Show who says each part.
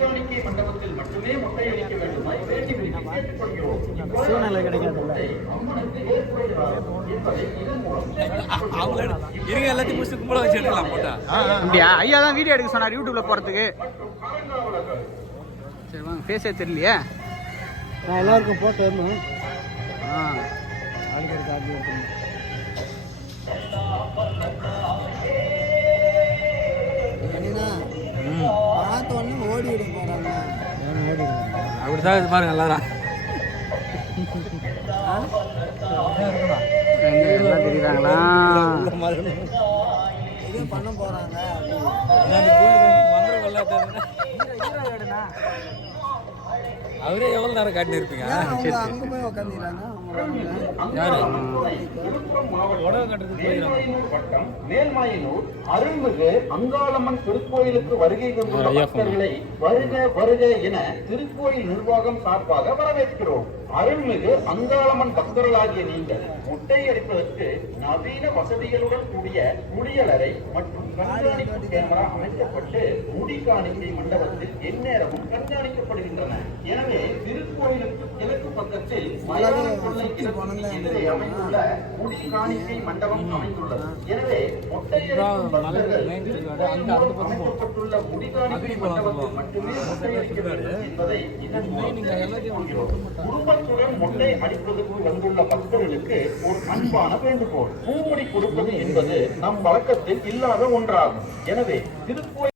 Speaker 1: முடிகாணிக்கை மண்டபத்தில் மட்டுமே முட்டையளிக்க வேண்டுமாய் வேண்டி விரும்பி கேட்டுக்கொள்கிறோம்.
Speaker 2: சூழ்நிலை கிடைக்காதுல்ல
Speaker 1: அம்மனுக்கு ஏற்படுகிறார் என்பதை இதன் மூலம்
Speaker 3: அவங்க இருங்க எல்லாத்தையும் முடிச்சு கும்பல வச்சு எடுக்கலாம் போட்டா.
Speaker 2: அப்படியா? ஐயா தான் வீடியோ எடுக்க சொன்னார் யூடியூப்ல போறதுக்கு. சரி வாங்க. ஃபேஸே தெரியலையே.
Speaker 4: நான் எல்லாருக்கும் போட்டு வரணும்
Speaker 2: ஆ.
Speaker 4: எடுத்துணும் அப்படி
Speaker 3: அப்படிதான் இது பாருங்க எல்லாரும்.
Speaker 2: எங்க எல்லாம் தெரியுறாங்களா?
Speaker 4: இது பண்ண போறாங்க.
Speaker 3: அவரே எவ்வளவு நேரம் காட்டி இருப்பீங்க யாரு?
Speaker 1: மாவட்டம் மேல்மலையனூர் வட்டம் மேல்மலையனூர் அருள்மிகு அங்காளம்மன் திருக்கோயிலுக்கு வருகை கொண்டுள்ள பக்தர்களை வருக வருக என திருக்கோயில் நிர்வாகம் சார்பாக வரவேற்கிறோம். அருள்மிகு அங்காளம்மன் பக்தர்களாகிய நீங்கள் முட்டை அடிப்பதற்கு நவீன வசதிகளுடன் கூடிய குளியலறை மற்றும் கண்காணிப்பு கேமரா அமைக்கப்பட்டு முடி காணிக்கை மண்டபத்தில் எந்நேரமும் கண்காணிக்கப்படுகின்றன. எனவே திருக்கோயிலுக்கு கிழக்கு பக்கத்தில் மயான கொள்ளை எதிரே அமைந்துள்ள முடி காணிக்கை மண்டபம் அமைந்துள்ளது. எனவே மட்டுமே குடும்பத்துடன் அடிப்பதற்கு வந்துள்ள பக்தர்களுக்கு ஒரு அன்பான வேண்டுகோள். பூமுடி கொடுப்பது என்பது நம் வழக்கத்தில் இல்லாத ஒன்றாகும். எனவே திருக்கோயில்